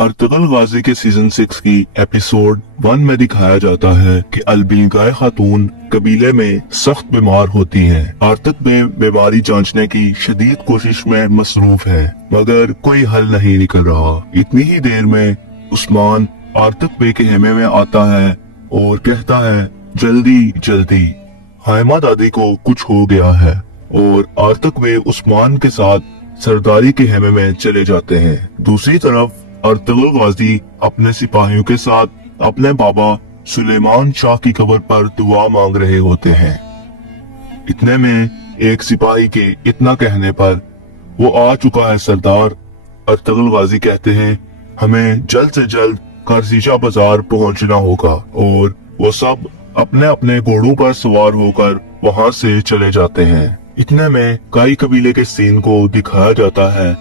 Ertugrul गाजी के season 6 की episode 1 में दिखाया जाता है कि अलबिलगाय खातून कबीले में सख्त बीमार होती हैं। आर्तक में बीमारी जांचने की शदीद कोशिश में मसरूफ है, मगर कोई हल नहीं निकल रहा। इतनी ही देर में उस्मान आर्तक बे के हेमे में आता है और कहता है, जल्दी जल्दी हाइमा दादी को कुछ हो गया है। और आर्तक बे उस्मान के साथ सरदारी के हेमे में चले जाते हैं। दूसरी तरफ अर्तुगरुल गाजी अपने सिपाहियों के साथ अपने बाबा सुलेमान शाह की कब्र पर दुआ मांग रहे होते हैं। इतने में एक सिपाही के इतना कहने पर वो आ चुका है। सरदार अर्तुगरुल गाजी कहते हैं, हमें जल्द से जल्द करजीशा बाजार पहुंचना होगा। और वो सब अपने अपने घोड़ों पर सवार होकर वहां से चले जाते हैं। इतने में काई कबीले के सीन को दिखाया जाता है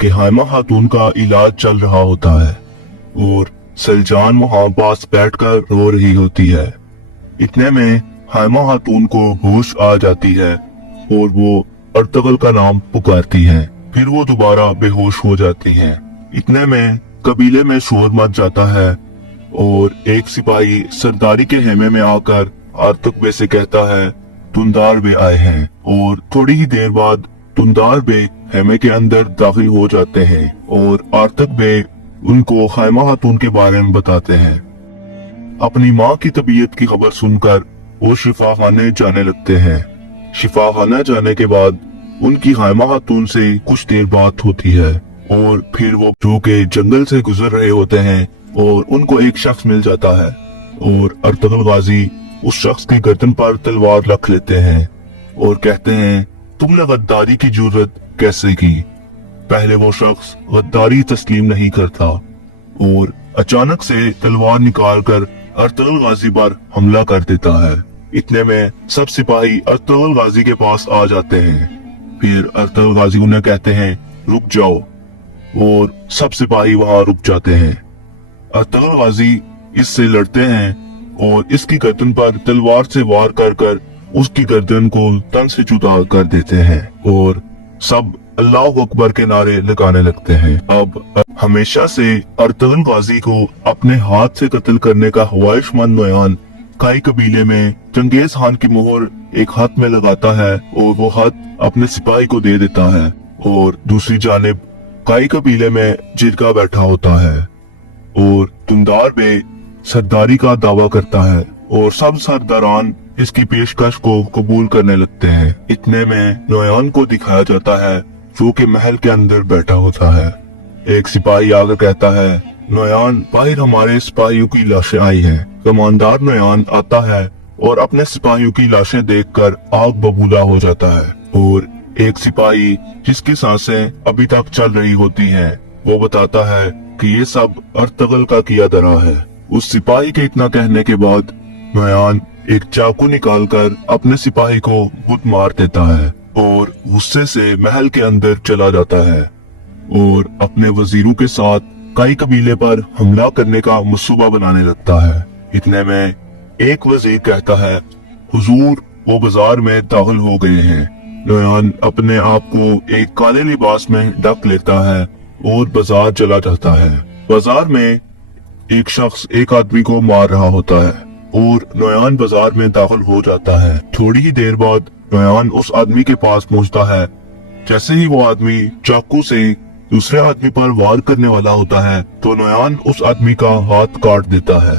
कि हाइमा खातून का इलाज चल रहा होता है और सलजान वहां पास बैठकर रो रही होती है। इतने में हाइमा खातून को होश आ जाती है और वो अर्तुगरुल का नाम पुकारती है। फिर वो दोबारा बेहोश हो जाती हैं। इतने में कबीले में शोर मच जाता है और एक सिपाही सरदारी के हेमे में आकर आर्तक बे से कहता है, तुंदार बे आए हैं। और थोड़ी ही देर बाद तुंदार बे हेमे के अंदर दाखिल हो जाते हैं और आर्तक बे उनको हाइमा खातून के बारे में बताते हैं। अपनी माँ की तबीयत की खबर सुनकर वो शिफाखाने जाने लगते हैं। शिफाखाना जाने के बाद उनकी हाइमा खातून से कुछ देर बात होती है और फिर वो जो के जंगल से गुजर रहे होते हैं और उनको एक शख्स मिल जाता है और अर्तुगरुल गाजी उस शख्स की गर्दन पर तलवार रख लेते हैं और कहते हैं, तुमने गद्दारी की जुर्रत कैसे की। पहले वो शख्स गद्दारी तस्लीम नहीं करता और अचानक से तलवार निकालकर अर्तुगरुल गाजी पर हमला कर देता है। इतने में सब सिपाही अर्तुगरुल गाजी के पास आ जाते हैं। फिर अर्तुगरुल गाजी उन्हें कहते हैं, रुक जाओ। और सब सिपाही वहां रुक जाते हैं। अर्तुगरुल गाजी इससे लड़ते हैं और इसकी गर्दन पर तलवार से वार कर कर उसकी गर्दन को तन से जुदा कर देते हैं और सब अल्लाह अकबर के नारे लगाने लगते हैं। अब हमेशा से अर्तुगरुल गाजी को अपने हाथ से कत्ल करने का ख्वाहिशमंद नोयान काई कबीले में चंगेज खान की मोहर एक हाथ में लगाता है और वो हाथ अपने सिपाही को दे देता है। और दूसरी जानिब काई कबीले में जिरगा बैठा होता है और तुंदार बे सरदारी का दावा करता है और सब सरदारान इसकी पेशकश को कबूल करने लगते हैं। इतने में नोयान को दिखाया जाता है जो कि महल के अंदर बैठा होता है। एक सिपाही आकर कहता है, नोयान बाहर हमारे सिपाहियों की लाशें आई हैं। कमांडर नोयान आता है और अपने सिपाहियों की लाशें देखकर आग बबूला हो जाता है। और एक सिपाही जिसकी सांसें अभी तक चल रही होती हैं, वो बताता है कि ये सब अर्तुगरुल का किया धरा है। उस सिपाही के इतना कहने के बाद नोयान एक चाकू निकालकर अपने सिपाही को गुद मार देता है और गुस्से से महल के अंदर चला जाता है और अपने वजीरों के साथ काई कबीले पर हमला करने का मंसूबा बनाने लगता है। इतने में एक वजीर कहता है, हुजूर वो बाजार में दाखिल हो गए हैं। नोयान अपने आप को एक काले लिबास में ढक लेता है और बाजार चला जाता है। बाजार में एक शख्स एक आदमी को मार रहा होता है और नोयान बाजार में दाखिल हो जाता है। थोड़ी ही देर बाद नोयान उस आदमी के पास पहुंचता है। जैसे ही वो आदमी चाकू से दूसरे आदमी पर वार करने वाला होता है तो नोयान उस आदमी का हाथ काट देता है।